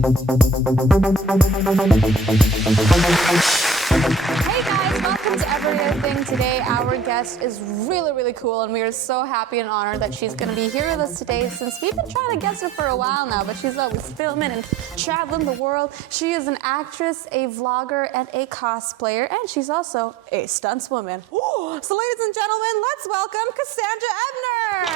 Hey guys, welcome to Everything. Today our guest is really cool and we are so happy and honored that she's going to be here with us today since we've been trying to guess her for a while now, but she's always filming and traveling the world. She is an actress, a vlogger, and a cosplayer, and she's also a stunts woman. Ooh. So ladies and gentlemen, let's welcome Cassandra Ebner.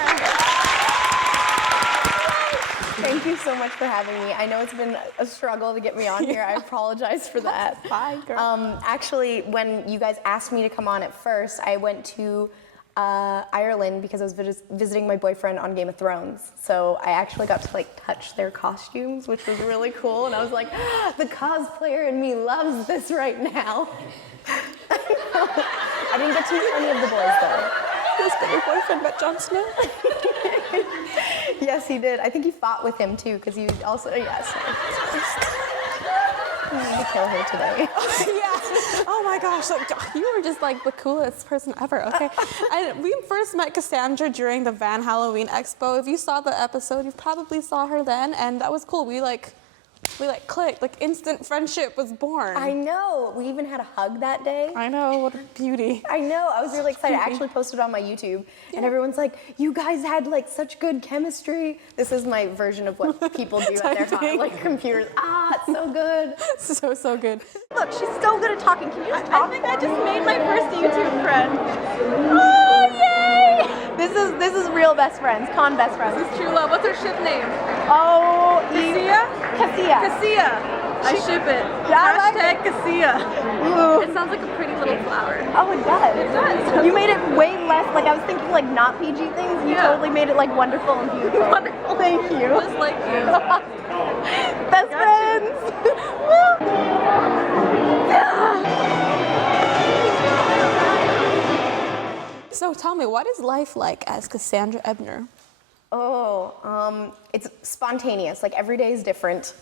Thank you so much for having me. I know it's been a struggle to get me on here. I apologize for that. Bye, girl. Actually, when you guys asked me to come on at first, I went to Ireland because I was visiting my boyfriend on Game of Thrones. So I actually got to touch their costumes, which was really cool. And I was like, the cosplayer in me loves this right now. I didn't get to meet any of the boys though. But your boyfriend met Jon Snow? Yes, he did. I think he fought with him too, because he also, yes. I'm going to kill her today. Yeah. Oh my gosh, you were just like the coolest person ever, okay? And we first met Cassandra during the Van Halloween Expo. If you saw the episode, you probably saw her then, and that was cool. We clicked, instant friendship was born. I know, we even had a hug that day. I know, what a beauty. I know, I was really excited. I actually posted it on my YouTube, and everyone's like, you guys had such good chemistry. This is my version of what people do at their computers. It's so good. So good. Look, she's so good at talking. Can you just talk? I think I just made my first YouTube friend. Oh, yay! This is real best friends, con best friends. This is true love. What's her ship name? Oh, Cassia? Cassia. I ship it. Yeah, Hashtag Cassia. Ooh. It sounds like a pretty little flower. Oh, it does. It does. You made it way less, I was thinking not PG things. You totally made it wonderful and beautiful. Wonderful. Thank you. Just like you. Best friends. So tell me, what is life like as Cassandra Ebner? It's spontaneous. Every day is different.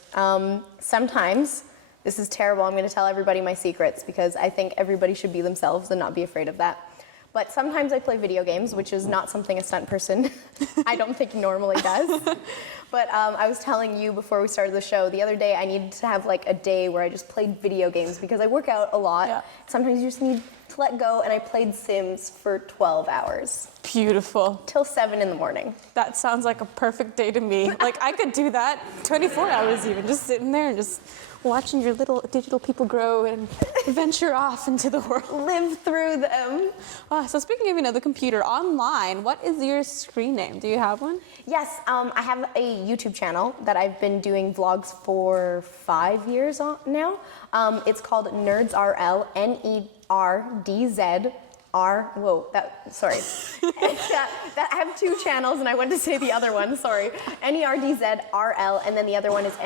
Sometimes, this is terrible, I'm going to tell everybody my secrets because I think everybody should be themselves and not be afraid of that. But sometimes I play video games, which is not something a stunt person I don't think normally does. But I was telling you before we started the show, the other day I needed to have a day where I just played video games because I work out a lot. Yeah. Sometimes you just need to let go, and I played Sims for 12 hours. Beautiful. Till 7 in the morning. That sounds like a perfect day to me. I could do that 24 hours even, just sitting there and just watching your little digital people grow and venture off into the world. Live through them. So speaking of the computer, online, what is your screen name? Do you have one? Yes, I have a YouTube channel that I've been doing vlogs for 5 years now. It's called NerdsRL, N-E-R-D-Z-R. Whoa, sorry. I have 2 channels and I went to say the other one, sorry. N-E-R-D-Z-R-L, and then the other one is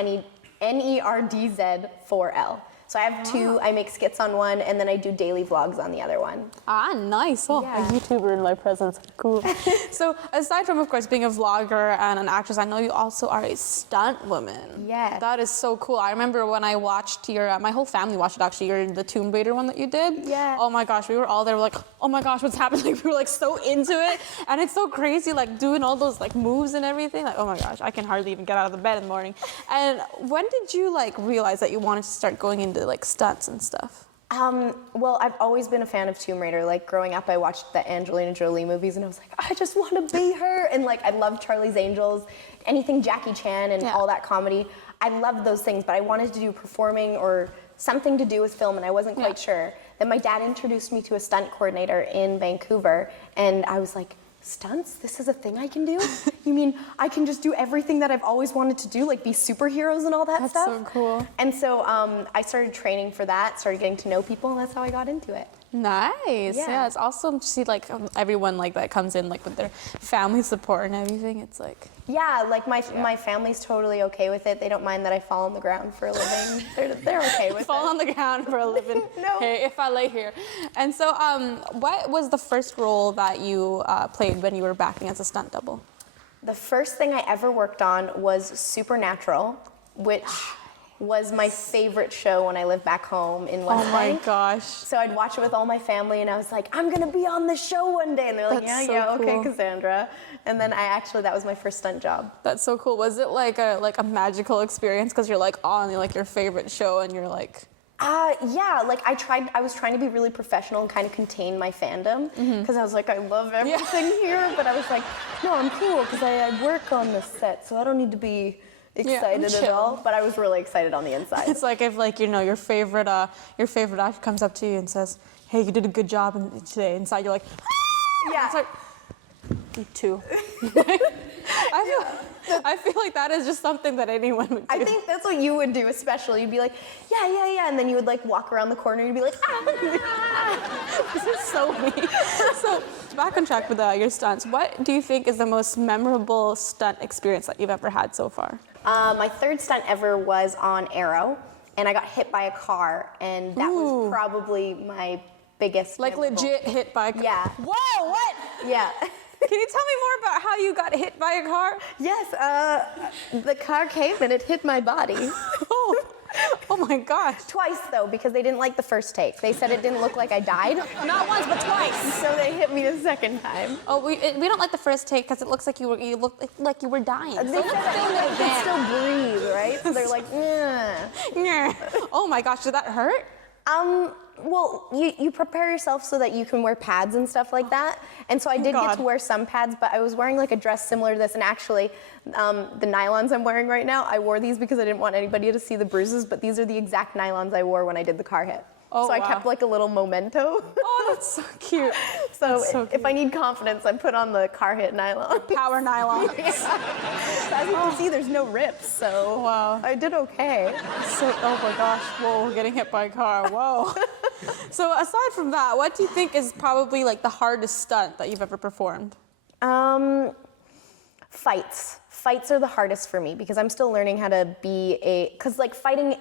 N-E-R-D-Z-4-L. So I have 2, I make skits on one, and then I do daily vlogs on the other one. Nice. Oh, yeah. A YouTuber in my presence. Cool. So aside from, of course, being a vlogger and an actress, I know you also are a stunt woman. Yeah. That is so cool. I remember when I watched your, my whole family watched it actually, the Tomb Raider one that you did. Yeah. Oh my gosh, we were all there, oh my gosh, what's happening? We were so into it, and it's so crazy, doing all those moves and everything. Oh my gosh, I can hardly even get out of the bed in the morning. And when did you realize that you wanted to start going into stunts and stuff? Well, I've always been a fan of Tomb Raider. Growing up, I watched the Angelina Jolie movies, and I was I just want to be her. And I love Charlie's Angels, anything Jackie Chan and all that comedy. I loved those things, but I wanted to do performing or something to do with film, and I wasn't quite sure. Then my dad introduced me to a stunt coordinator in Vancouver, and I was like, stunts? This is a thing I can do? You mean I can just do everything that I've always wanted to do, be superheroes and all that stuff? That's so cool. And so I started training for that, started getting to know people, and that's how I got into it. Nice. Yeah, it's awesome to see everyone that comes in with their family support and everything. It's yeah, my family's totally okay with it. They don't mind that I fall on the ground for a living. They're okay with it. Fall on the ground for a living. No. Hey, if I lay here. And so, what was the first role that you played when you were backing as a stunt double? The first thing I ever worked on was Supernatural, which was my favorite show when I lived back home in West Bank. Oh my gosh. So I'd watch it with all my family, and I was like, I'm gonna be on the show one day. And they're like, That's yeah, so okay, cool. Cassandra. And then that was my first stunt job. That's so cool. Was it like a magical experience because you're like on like your favorite show and you're like? Yeah, like I was trying to be really professional and kind of contain my fandom because I was like, I love everything here, but I was like, no, I'm cool because I work on the set, so I don't need to be excited at all. But I was really excited on the inside. It's like if like, you know, your favorite actor comes up to you and says, hey, you did a good job today. Inside you're like, ah! Yeah. It's like, me too. I feel like that is just something that anyone would do. I think that's what you would do, especially. You'd be like, yeah, and then you would like walk around the corner and you'd be like, ah. This is so me. So back on track with your stunts. What do you think is the most memorable stunt experience that you've ever had so far? My third stunt ever was on Arrow, and I got hit by a car, and that was probably my biggest. Like memorable. legit hit by a car? Yeah. Whoa, what? Yeah. Can you tell me more about how you got hit by a car? Yes, the car came and it hit my body. Oh my gosh. Twice though, because they didn't like the first take. They said it didn't look like I died. Not once, but twice. So they hit me the second time. Oh, we don't like the first take because it looks like you look like you were dying. They said that I could still breathe, right? So they're like, Yeah. Oh my gosh, did that hurt? Well, you prepare yourself so that you can wear pads and stuff like that. And so I did get to wear some pads, but I was wearing like a dress similar to this. And actually, the nylons I'm wearing right now, I wore these because I didn't want anybody to see the bruises, but these are the exact nylons I wore when I did the car hit. Oh, so I kept like a little memento. Oh, that's so cute. So, so if I need confidence, I put on the car hit nylon. Power nylon. So as you can see, there's no rips, so wow. I did okay. So, oh my gosh, whoa, getting hit by a car, whoa. So aside from that, what do you think is probably like the hardest stunt that you've ever performed? Fights. Fights are the hardest for me because I'm still learning how to be because like fighting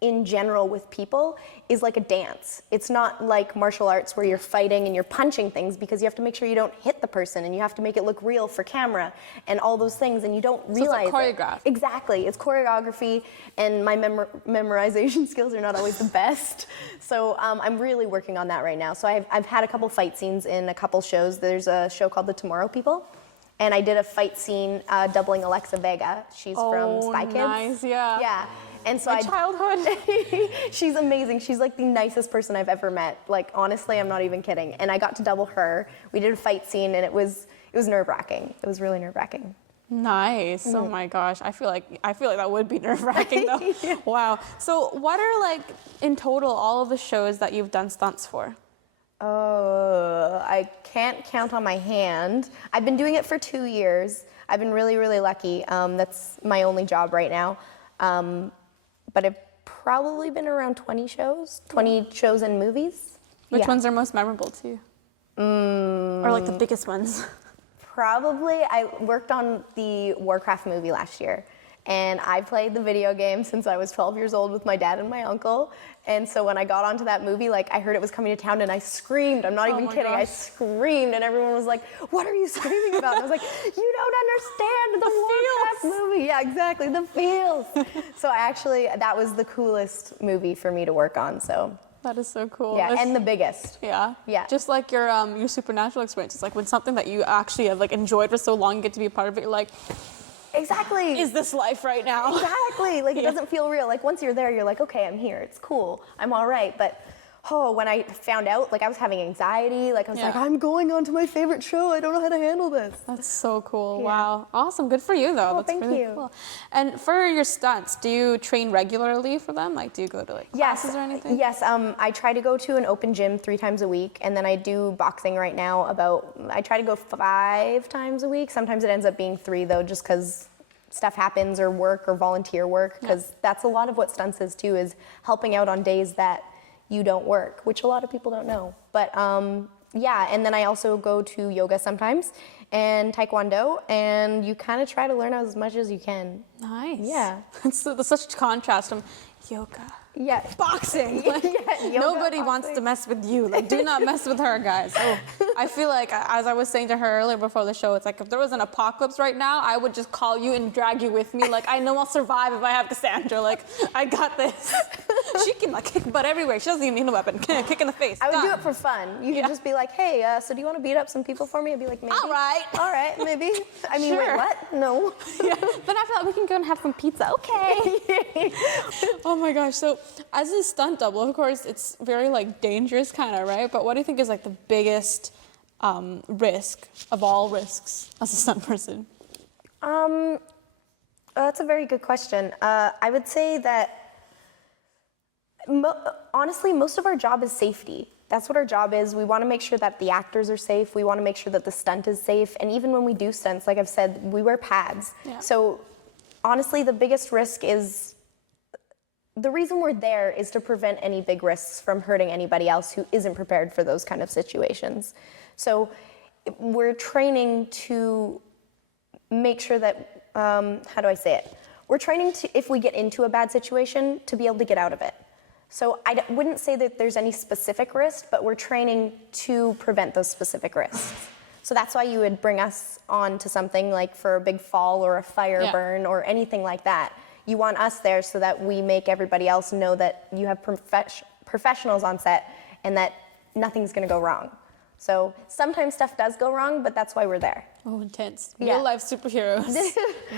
in general with people is like a dance. It's not like martial arts where you're fighting and you're punching things because you have to make sure you don't hit the person and you have to make it look real for camera and all those things and you don't realize it's like choreographed. Exactly. It's choreography and my memorization skills are not always the best. So I'm really working on that right now. So I've had a couple fight scenes in a couple shows. There's a show called The Tomorrow People. And I did a fight scene doubling Alexa Vega. She's from Spy Kids. Nice, yeah. Yeah. And so childhood. She's amazing. She's like the nicest person I've ever met. Like honestly, I'm not even kidding. And I got to double her. We did a fight scene and it was nerve-wracking. It was really nerve-wracking. Nice. Oh my gosh. I feel like that would be nerve-wracking though. Yeah. Wow. So what are like in total all of the shows that you've done stunts for? I can't count on my hand. I've been doing it for 2 years. I've been really, really lucky. That's my only job right now. But I've probably been around 20 shows and movies. Which ones are most memorable to you? Or like the biggest ones? Probably, I worked on the Warcraft movie last year. And I played the video game since I was 12 years old with my dad and my uncle. And so when I got onto that movie, like I heard it was coming to town and I screamed. I'm not even kidding. Gosh. I screamed and everyone was like, what are you screaming about? And I was like, you don't understand the Warcraft movie. Yeah, exactly, the feels. So that was the coolest movie for me to work on, so. That is so cool. Yeah, and the biggest. Yeah? Yeah. Just like your supernatural experience. It's like when something that you actually have like enjoyed for so long, you get to be a part of it, you're like, exactly. is this life right now? Exactly. Like it doesn't feel real. Like once you're there, you're like, okay, I'm here. It's cool. I'm all right. But when I found out, like I was having anxiety. Like I was like, I'm going on to my favorite show. I don't know how to handle this. That's so cool. Yeah. Wow. Awesome. Good for you though. Oh, That's thank really you. Cool. And for your stunts, do you train regularly for them? Like do you go to like classes or anything? Yes. I try to go to an open gym 3 times a week, and then I do boxing right now I try to go 5 times a week. Sometimes it ends up being 3 though, just because stuff happens or work or volunteer work, because that's a lot of what stunts is too, is helping out on days that you don't work, which a lot of people don't know. But yeah, and then I also go to yoga sometimes and taekwondo, and you kind of try to learn as much as you can. Nice. Yeah. It's such a contrast from yoga. Yeah. boxing. Like, yoga, nobody boxing. wants to mess with you. Like, do not mess with her, guys. So I feel like, as I was saying to her earlier before the show, it's like if there was an apocalypse right now, I would just call you and drag you with me. Like, I know I'll survive if I have Cassandra. Like, I got this. She can like kick butt everywhere. She doesn't even need a weapon. Kick in the face. I would do Done. it for fun. You could just be like, hey, so do you want to beat up some people for me? I'd be like, maybe. All right, maybe. I mean, Sure. wait, what? No. Yeah. Then after that, we can go and have some pizza. Okay. Oh my gosh. So as a stunt double, of course, it's very like dangerous kind of, right? But what do you think is like the biggest risk of all risks as a stunt person? That's a very good question. I would say that honestly, most of our job is safety. That's what our job is. We want to make sure that the actors are safe. We want to make sure that the stunt is safe. And even when we do stunts, like I've said, we wear pads. Yeah. So honestly, the biggest risk is, the reason we're there is to prevent any big risks from hurting anybody else who isn't prepared for those kind of situations. So we're training to make sure that, how do I say it? We're training to, if we get into a bad situation, to be able to get out of it. So I wouldn't say that there's any specific risk, but we're training to prevent those specific risks. So that's why you would bring us on to something like for a big fall or a fire burn or anything like that. You want us there so that we make everybody else know that you have professionals on set and that nothing's gonna go wrong. So sometimes stuff does go wrong, but that's why we're there. Oh, intense. Yeah. Real life superheroes.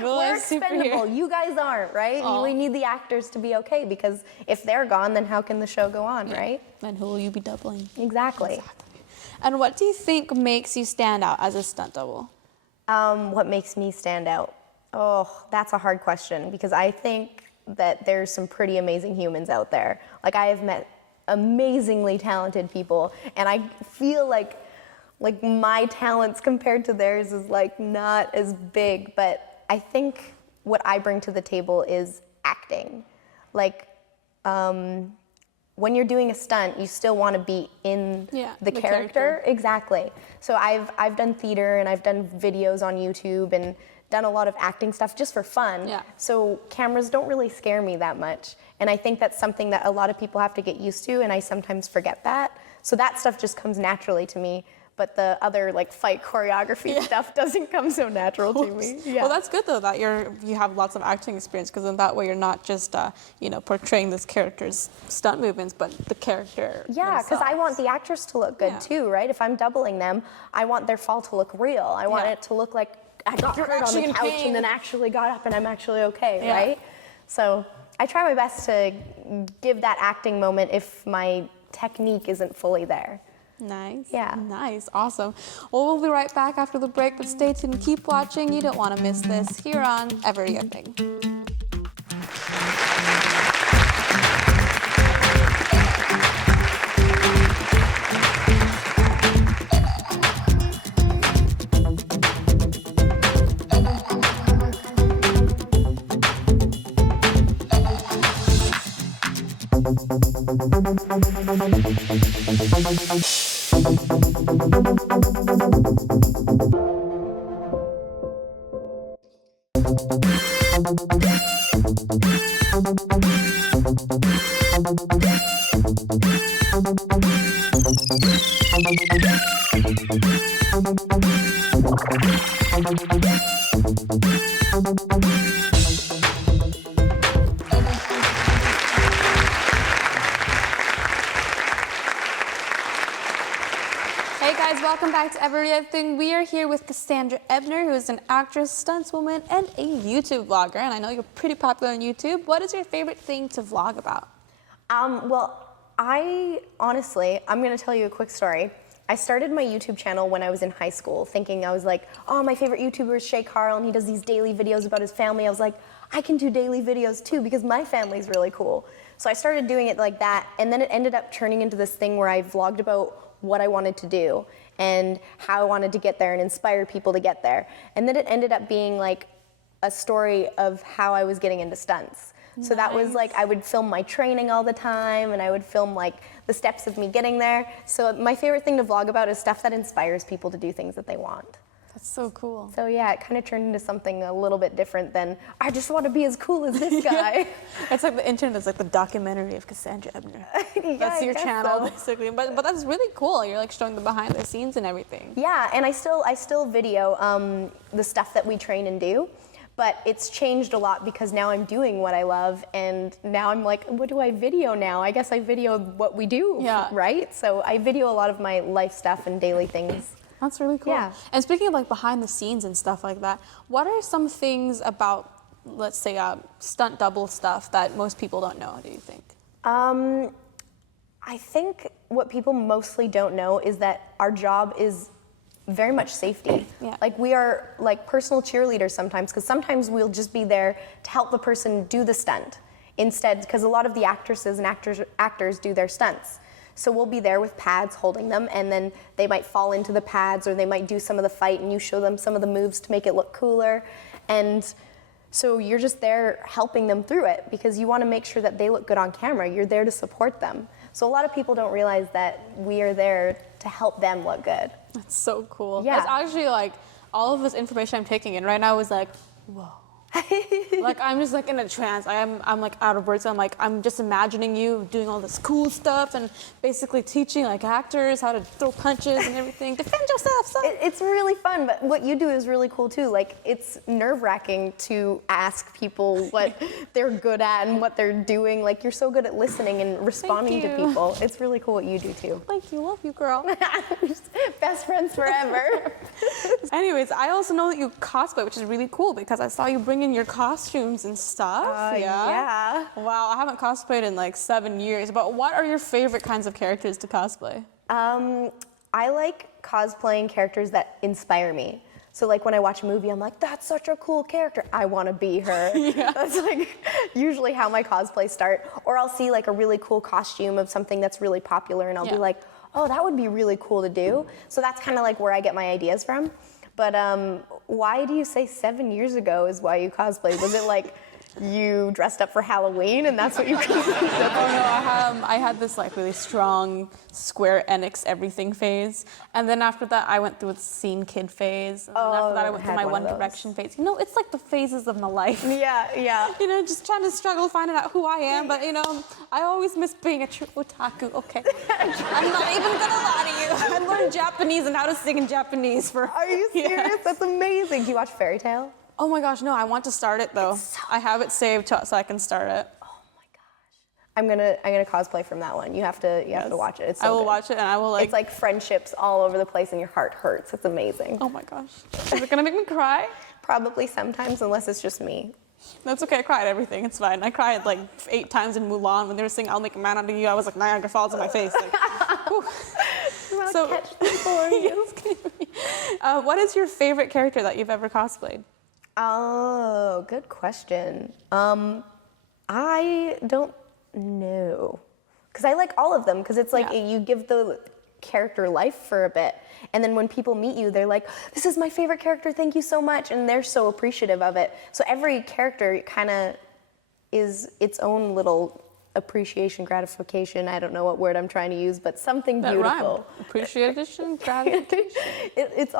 We're expendable. You guys aren't, right? Aw. We need the actors to be okay because if they're gone, then how can the show go on, right? And who will you be doubling? Exactly. And what do you think makes you stand out as a stunt double? What makes me stand out? Oh, that's a hard question because I think that there's some pretty amazing humans out there. Like I have met amazingly talented people and I feel like my talents compared to theirs is like not as big, but I think what I bring to the table is acting. Like when you're doing a stunt, you still want to be in the character. Exactly. So I've done theater and I've done videos on YouTube and done a lot of acting stuff just for fun. Yeah. So cameras don't really scare me that much. And I think that's something that a lot of people have to get used to and I sometimes forget that. So that stuff just comes naturally to me. But the other like fight choreography stuff doesn't come so natural to me. Yeah. Well, that's good though that you have lots of acting experience because in that way you're not just portraying this character's stunt movements, but the character. Yeah, because I want the actors to look good too, right? If I'm doubling them, I want their fall to look real. I want it to look like I got hurt on the couch and then actually got up and I'm actually okay, right? So I try my best to give that acting moment if my technique isn't fully there. Nice. Yeah. Nice. Awesome. Well, we'll be right back after the break, but stay tuned. Keep watching. You don't want to miss this here on Everything. Hey guys, welcome back to Everything. We are here with Cassandra Ebner, who is an actress, stunts woman, and a YouTube vlogger. And I know you're pretty popular on YouTube. What is your favorite thing to vlog about? Well, I'm gonna tell you a quick story. I started my YouTube channel when I was in high school, thinking I was like, oh, my favorite YouTuber is Shay Carl, and he does these daily videos about his family. I was like, I can do daily videos too, because my family's really cool. So I started doing it like that, and then it ended up turning into this thing where I vlogged about what I wanted to do and how I wanted to get there and inspire people to get there. And then it ended up being like a story of how I was getting into stunts. So that was like, I would film my training all the time and I would film like the steps of me getting there. So my favorite thing to vlog about is stuff that inspires people to do things that they want. That's so cool. So yeah, it kind of turned into something a little bit different than, I just want to be as cool as this guy. It's like the internet is like the documentary of Cassandra Ebner. Yeah, That's your channel, so. basically. But that's really cool. You're like showing the behind the scenes and everything. Yeah, and I still video the stuff that we train and do. But it's changed a lot because now I'm doing what I love, and now I'm like, what do I video now? I guess I video what we do, right? So I video a lot of my life stuff and daily things. That's really cool. Yeah. And speaking of like behind the scenes and stuff like that, what are some things about, let's say, stunt double stuff that most people don't know, do you think? I think what people mostly don't know is that our job is very much safety. Yeah. Like we are like personal cheerleaders sometimes, because sometimes we'll just be there to help the person do the stunt instead, because a lot of the actresses and actors do their stunts. So we'll be there with pads holding them, and then they might fall into the pads, or they might do some of the fight and you show them some of the moves to make it look cooler. And so you're just there helping them through it because you want to make sure that they look good on camera. You're there to support them. So a lot of people don't realize that we are there to help them look good. That's so cool. Yeah. It's actually like all of this information I'm taking in right now is like, whoa. Like I'm just like in a trance. I'm like out of words. I'm just imagining you doing all this cool stuff and basically teaching like actors how to throw punches and everything. Defend yourself, son. It's really fun, but what you do is really cool too. Like it's nerve-wracking to ask people what they're good at and what they're doing. Like you're so good at listening and responding to people. It's really cool what you do too. Thank you, love you, girl. Best friends forever. Anyways, I also know that you cosplay, which is really cool because I saw you bring in your costumes and stuff. Yeah. Wow, I haven't cosplayed in like 7 years, but what are your favorite kinds of characters to cosplay? I like cosplaying characters that inspire me. So like when I watch a movie, I'm like, that's such a cool character. I want to be her. Yeah. That's like usually how my cosplays start. Or I'll see like a really cool costume of something that's really popular and I'll be like, oh, that would be really cool to do. So that's kind of like where I get my ideas from. But why do you say 7 years ago is why you cosplayed? Was it like you dressed up for Halloween and that's what you cosplayed? Oh no, I had this like really strong Square Enix everything phase. And then after that, I went through a scene kid phase. And then after that, I went through my One Direction phase. You know, it's like the phases of my life. Yeah. You know, just trying to struggle finding out who I am. But you know, I always miss being a true otaku. Okay. I'm not even gonna lie to you. I learned Japanese and how to sing in Japanese for. Are you serious? Yes. That's amazing. Do you watch Fairy Tail? Oh my gosh, no, I want to start it though. I have it saved so I can start it. Oh my gosh. I'm gonna cosplay from that one. You have to watch it. It's so I will good. watch it and I will like. It's like friendships all over the place and your heart hurts. It's amazing. Oh my gosh. Is it gonna make me cry? Probably sometimes, unless it's just me. That's okay, I cried everything, it's fine. I cried like 8 times in Mulan when they were singing I'll Make a Man Out of You. I was like, Niagara Falls in my face. Like, So, catch people, are you? What is your favorite character that you've ever cosplayed? Oh, good question. I don't know. Because I like all of them, because it's like you give the character life for a bit. And then when people meet you, they're like, this is my favorite character, thank you so much. And they're so appreciative of it. So every character kind of is its own little appreciation, gratification. I don't know what word I'm trying to use, but something that beautiful. Rhyme. Appreciation, gratification. It's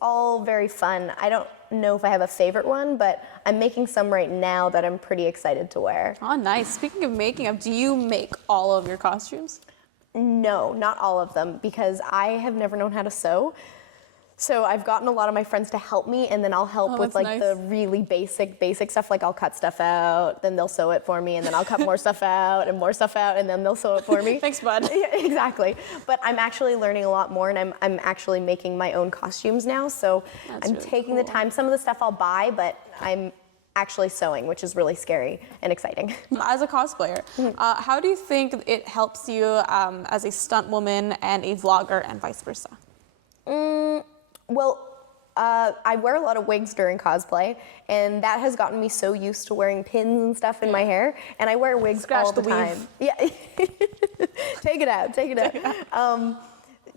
all very fun. I don't know if I have a favorite one, but I'm making some right now that I'm pretty excited to wear. Oh, nice. Speaking of making, do you make all of your costumes? No, not all of them, because I have never known how to sew. So I've gotten a lot of my friends to help me, and then I'll help with like the really basic stuff. Like I'll cut stuff out, then they'll sew it for me, and then I'll cut more stuff out, and then they'll sew it for me. Thanks, bud. Yeah, exactly. But I'm actually learning a lot more, and I'm actually making my own costumes now. So I'm really taking the time. Some of the stuff I'll buy, but I'm actually sewing, which is really scary and exciting. As a cosplayer, how do you think it helps you as a stunt woman and a vlogger and vice versa? Well, I wear a lot of wigs during cosplay, and that has gotten me so used to wearing pins and stuff in my hair, and I wear wigs all the time. Yeah. Take it out.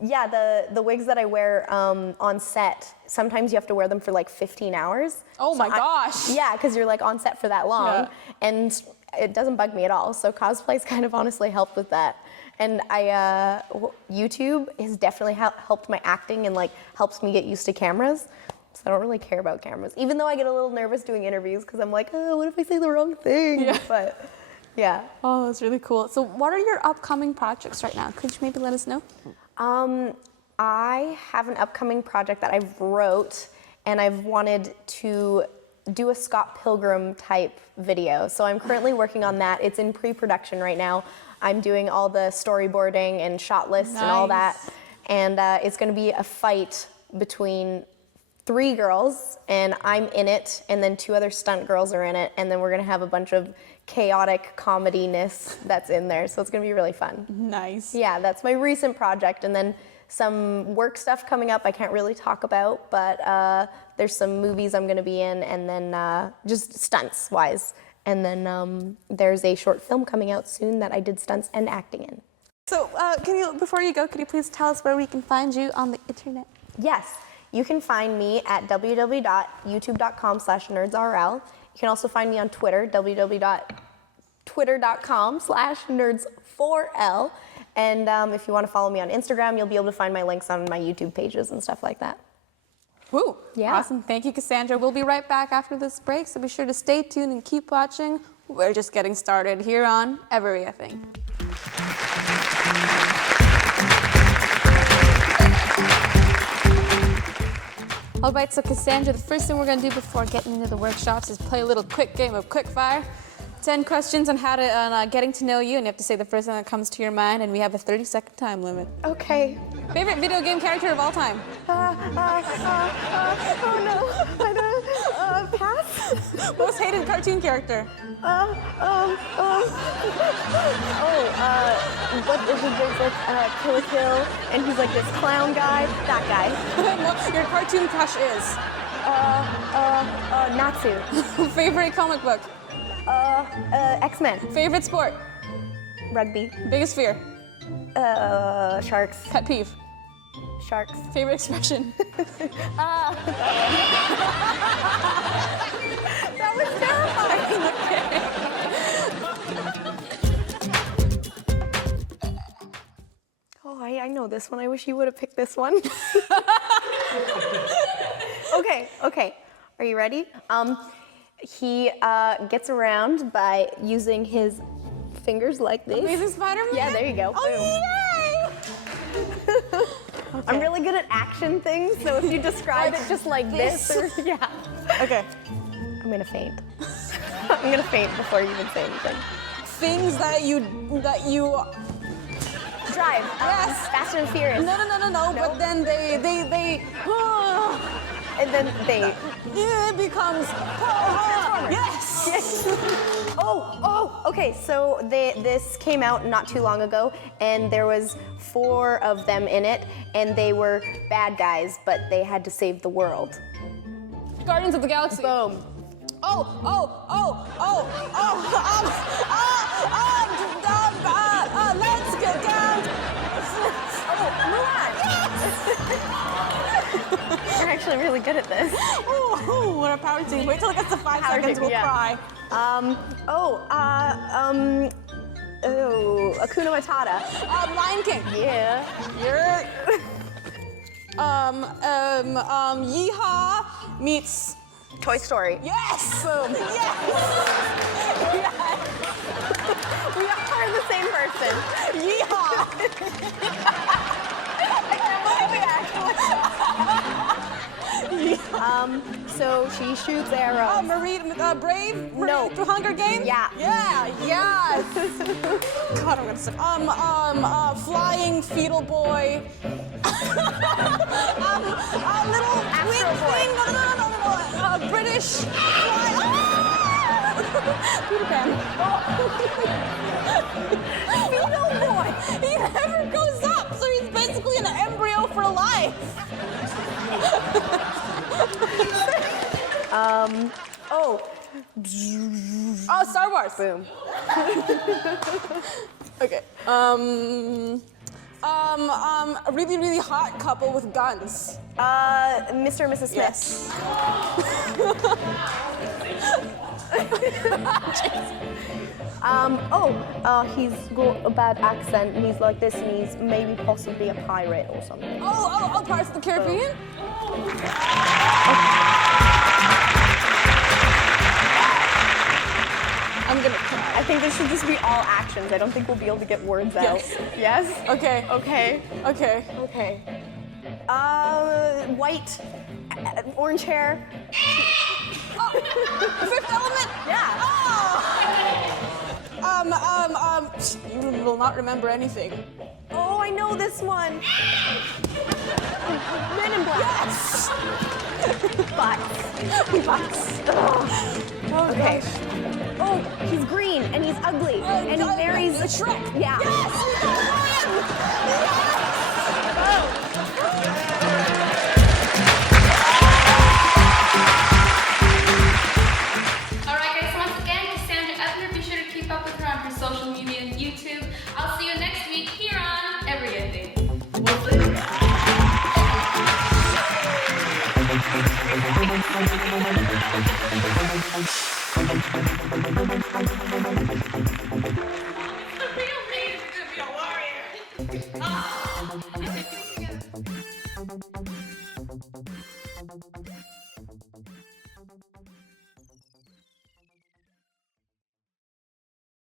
Yeah, the wigs that I wear on set, sometimes you have to wear them for like 15 hours. Oh my gosh. Yeah, because you're like on set for that long. Yeah. And it doesn't bug me at all. So cosplay's kind of honestly helped with that. And YouTube has definitely helped my acting and like helps me get used to cameras. So I don't really care about cameras, even though I get a little nervous doing interviews because I'm like, oh, what if I say the wrong thing? Yeah. But yeah. Oh, that's really cool. So what are your upcoming projects right now? Could you maybe let us know? I have an upcoming project that I've wrote, and I've wanted to do a Scott Pilgrim type video. So I'm currently working on that. It's in pre-production right now. I'm doing all the storyboarding and shot lists and all that. And it's gonna be a fight between 3 girls, and I'm in it, and then 2 other stunt girls are in it, and then we're gonna have a bunch of chaotic comedy-ness that's in there. So it's gonna be really fun. Nice. Yeah, that's my recent project. And then some work stuff coming up I can't really talk about, but there's some movies I'm gonna be in, and then just stunts wise. And then there's a short film coming out soon that I did stunts and acting in. So before you go, could you please tell us where we can find you on the internet? Yes, you can find me at www.youtube.com/nerdsrl. You can also find me on Twitter, www.twitter.com/nerds4l. And if you want to follow me on Instagram, you'll be able to find my links on my YouTube pages and stuff like that. Woo! Yeah. Awesome. Thank you, Cassandra. We'll be right back after this break, so be sure to stay tuned and keep watching. We're just getting started here on Everything. All right, so Cassandra, the first thing we're going to do before getting into the workshops is play a little quick game of Quickfire. 10 questions on how to getting to know you, and you have to say the first thing that comes to your mind, and we have a 30-second time limit. Okay. Favorite video game character of all time? Oh no, I don't, pass? Most hated cartoon character? What is it, there's like Kill a Kill, and he's like this clown guy, that guy. Your cartoon crush is? Natsu. Favorite comic book? X-Men. Favorite sport? Rugby. Biggest fear? Sharks. Pet peeve? Sharks. Favorite expression? That was terrifying. Oh, I know this one. I wish you would have picked this one. Okay. Are you ready? He gets around by using his fingers like this. Amazing Spider-Man? Yeah, there you go. Oh, yay! Okay. I'm really good at action things, so if you describe it just like this, or, yeah. Okay. I'm gonna faint. I'm gonna faint before you even say anything. Things that you Drive. Yes. Fast and Furious. No. But then they And then they. it becomes yes. Oh. Okay. So this came out not too long ago, and there was 4 of them in it, and they were bad guys, but they had to save the world. Guardians of the Galaxy. Boom. Let's get down. You're actually really good at this. Ooh, what a power team. Wait till it gets to 5 seconds, we'll cry. Hakuna Matata. Lion King. Yeah. You're Yeehaw meets Toy Story. yes. Boom. Yes. We are the same person. Yeehaw. So she shoots arrows. Brave? No. To Hunger Games? Yeah. Yeah, yes. God, I'm gonna suck. Flying fetal boy. Little Astro twin Boy. thing. No. British. Peter Pan. Fetal boy. He never goes up, so he's basically an embryo for life. Star Wars. Boom. Okay. A really, really hot couple with guns. Mr. and Mrs. Smith. Yes. He's got a bad accent, and he's like this, and he's maybe possibly a pirate or something. Oh, Pirates of the Caribbean? I'm gonna cry. I think this should just be all actions. I don't think we'll be able to get words out. Yes? Okay. Okay. Okay. White, orange hair. Fifth Element? Yeah. You will not remember anything. Oh, I know this one. Men in Black. Yes! Butts. Oh, Okay. gosh. Oh, he's green and he's ugly and he marries Shrek. Yeah. Yes! Alright guys, so once again, Cassandra Ebner, be sure to keep up with her on her social media and YouTube. I'll see you next week here on Everything. We'll see you. The real me is gonna be a warrior.